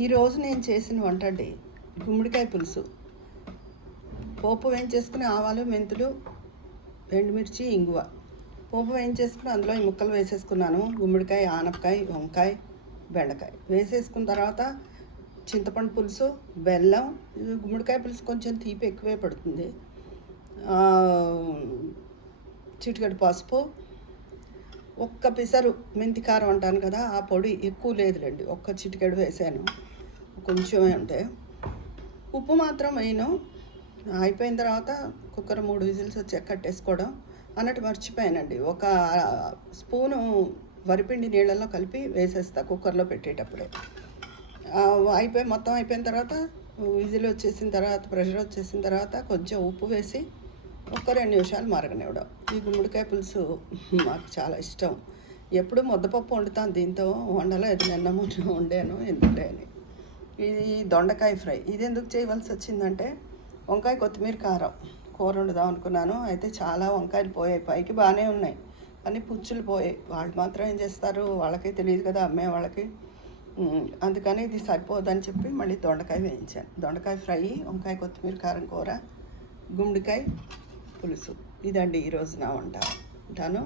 ఈరోజు నేను చేసిన వంట అండి గుమ్మడికాయ పులుసు. పోపు వేయించేసుకుని ఆవాలు, మెంతులు, ఎండుమిర్చి, ఇంగువ పోపు వేయించేసుకుని అందులో ఈ ముక్కలు వేసేసుకున్నాను. గుమ్మడికాయ, ఆనపకాయ, వంకాయ, బెండకాయ వేసేసుకున్న తర్వాత చింతపండు పులుసు, బెల్లం. గుమ్మడికాయ పులుసు కొంచెం తీపి ఎక్కువే పడుతుంది. చిటికెడు పసుపు, ఒక్క పిసరు మెంతి కారం అంటాను కదా, ఆ పొడి ఎక్కువ లేదులేండి, ఒక్క చిటికెడు వేసాను, కొంచెమే ఉంటే. ఉప్పు మాత్రం వేయను. అయిపోయిన తర్వాత కుక్కర్ 3 విజిల్స్ వచ్చాక కట్టేసుకోవడం. అన్నట్టు మర్చిపోయానండి, ఒక స్పూను వరిపిండి నీళ్ళల్లో కలిపి వేసేస్తా కుక్కర్లో పెట్టేటప్పుడే. మొత్తం అయిపోయిన తర్వాత విజిల్ వచ్చేసిన తర్వాత, ప్రెషర్ వచ్చేసిన తర్వాత కొంచెం ఉప్పు వేసి ఒక 2 నిమిషాలు మరగనివ్వడం. ఈ గుమ్మడికాయ పులుసు మాకు చాలా ఇష్టం. ఎప్పుడు ముద్దపప్పు వండుతాను, దీంతో వండలేదు. నిన్న మొన్న వండాను, ఎందుకులే అని. ఇది దొండకాయ ఫ్రై. ఇది ఎందుకు చేయవలసి వచ్చిందంటే, వంకాయ కొత్తిమీర కారం కూర వండుదాం అనుకున్నాను. అయితే చాలా వంకాయలు పోయాయి, పైకి బాగానే ఉన్నాయి కానీ పుచ్చులు పోయాయి. వాళ్ళు మాత్రం ఏం చేస్తారు, వాళ్ళకే తెలియదు కదా, అమ్మే వాళ్ళకి. అందుకని ఇది సరిపోదని చెప్పి మళ్ళీ దొండకాయ వేయించాను. దొండకాయ ఫ్రై, వంకాయ కొత్తిమీర కారం కూర, గుమ్మడికాయ పులుసు. ఇదండి ఈరోజు నా వంట. ఉంటాను.